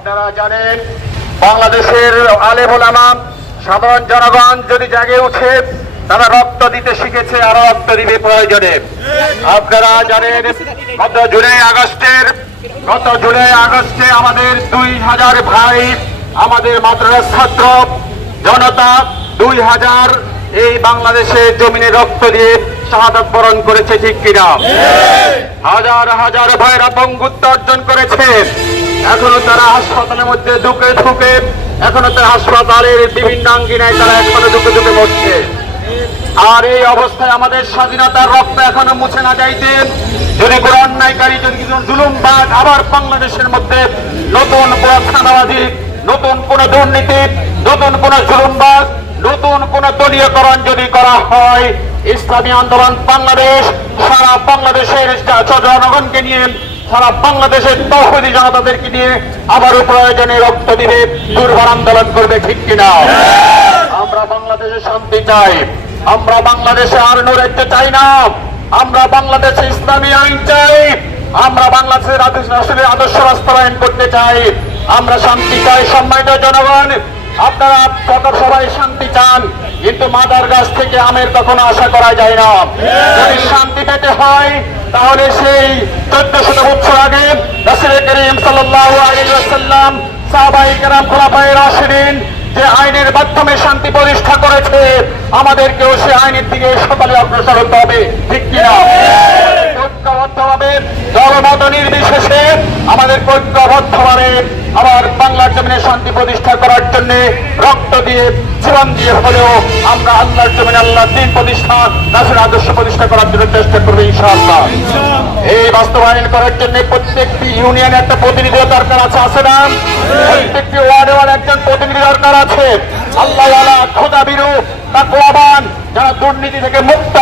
আপনারা জানেন, বাংলাদেশের আমাম, সাধারণ জনগণ যদি জাগে উঠে, তারা রক্ত দিতে শিখেছে, আরও রক্ত দিবে প্রয়োজনে। আপনারা জানেন, গত জুলাই আগস্টের, গত জুলাই আগস্টে আমাদের দুই হাজার ভাই, আমাদের মাদ্রাস ছাত্র, জনতা দুই হাজার এই বাংলাদেশের জমিনে রক্ত দিয়ে শাহাদাত বরণ করেছে ঠিক কিনা? হাজার হাজার ভাইরা বঙ্গুত্ব অর্জন করেছে। এখনও তারা হাসপাতালের মধ্যে ঢুকে ঢুকে, এখনও তারা হাসপাতালের বিভিন্ন আঙ্গিনায় তারা এখনও ঢুকে ঢুকে মরছে। আর এই অবস্থায় আমাদের স্বাধীনতার রক্ত এখনও মুছে না যাইতে, যদি কোনো অন্যায়কারী, যদি কিছু জুলুমবাদ আবার বাংলাদেশের মধ্যে নতুন কোন থানাবাজি, নতুন কোন দুর্নীতি, নতুন কোন জুলুমবাদ নতুন কোন দলীয়করণ যদি করা হয়, ইসলামী আন্দোলন বাংলাদেশ, সারা বাংলাদেশের জনগণকে নিয়ে সারা বাংলাদেশের তহবিলি জনতাদেরকে নিয়ে আবারও প্রয়োজনে রক্ত দিবে, দুর্বার আন্দোলন করবে, ঠিক কিনা? আমরা বাংলাদেশে শান্তি চাই, আমরা বাংলাদেশে আর নৈরাজ্য চাই না। আমরা বাংলাদেশে ইসলামী আইন চাই, আমরা বাংলাদেশের রাষ্ট্রের আদর্শ বাস্তবায়ন করতে চাই। আমরা শান্তি চাই, সম্মানিত জনগণ, আপনারা কত সবাই শান্তি চান, কিন্তু মাদার গাছ থেকে আমের কখনো আশা করা যায় না। যদি শান্তি পেতে হয় তাহলে সেই চোদ্দ শত বছর আগে রাসুল করিম সাল্লাল্লাহু আলাইহি ওয়াসাল্লাম কেরাম, খোলাফায়ে রাশিদিন যে আইনের মাধ্যমে শান্তি প্রতিষ্ঠা করেছে, আমাদেরকেও সে আইনের দিকে সকালে অগ্রসর হতে হবে, ঠিক কিনা? ঐক্যবদ্ধভাবে, দলমত নির্বিশেষে আমাদের ঐক্যবদ্ধভাবে আবার শান্তি প্রতিষ্ঠা করার জন্য রক্ত দিয়ে জীবন দিয়ে হলেও আমরা আল্লাহর জমিনে আল্লাহ দিন প্রতিষ্ঠা রাসুল আদর্শ প্রতিষ্ঠা করার জন্য চেষ্টা করব ইনশাআল্লাহ। এই বাস্তবায়ন করার জন্য প্রত্যেকটি ইউনিয়নে একটা প্রতিনিধি দরকার আছে আছে না? প্রত্যেকটি ওয়ার্ডে ওয়ার্ডে একজন প্রতিনিধি দরকার আছে। আল্লাহ খোদা বিরু, তাকওয়াবান, যারা দুর্নীতি থেকে মুক্ত।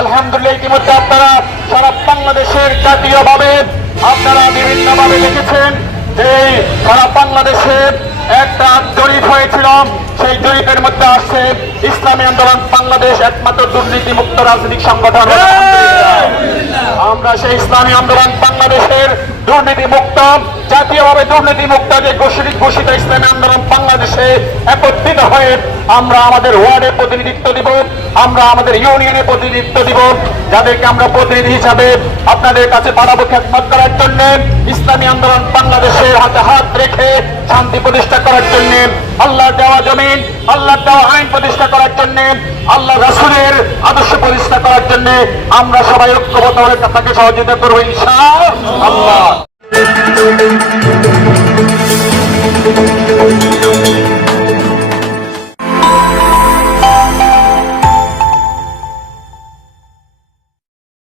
আলহামদুলিল্লাহ ইতিমধ্যে আপনারা সারা বাংলাদেশের জাতীয়ভাবে আপনারা বিভিন্নভাবে দেখেছেন যে সারা বাংলাদেশে একটা জরিপ হয়েছিল সেই জরিপের মধ্যে আসছে ইসলামী আন্দোলন বাংলাদেশ একমাত্র দুর্নীতি মুক্ত রাজনৈতিক সংগঠন। আমরা সেই ইসলামী আন্দোলন বাংলাদেশের দুর্নীতি মুক্ত জাতীয়ভাবে দুর্নীতি মুক্ত যে ঘোষিত ঘোষিত ইসলামী আন্দোলন বাংলাদেশে একত্রিত হয়ে আমরা আমাদের ওয়ার্ডে প্রতিনিধিত্ব দিব, আমরা আমাদের ইউনিয়নে প্রতিনিধিত্ব দিব, যাদেরকে আমরা প্রতিনিধি হিসাবে আপনাদের কাছে পাঠাবো খেদমত করার জন্য, ইসলামী আন্দোলন বাংলাদেশের হাতে হাত রেখে শান্তি প্রতিষ্ঠা করার জন্য আল্লাহ দেওয়া জমিন আল্লাহ দেওয়া আইন প্রতিষ্ঠা করার জন্য আল্লাহ রাসুলের আদর্শ প্রতিষ্ঠা করার জন্য আমরা সবাই ঐক্যবদ্ধ হয়ে তাকে সহযোগিতা করব ইনশা আল্লাহ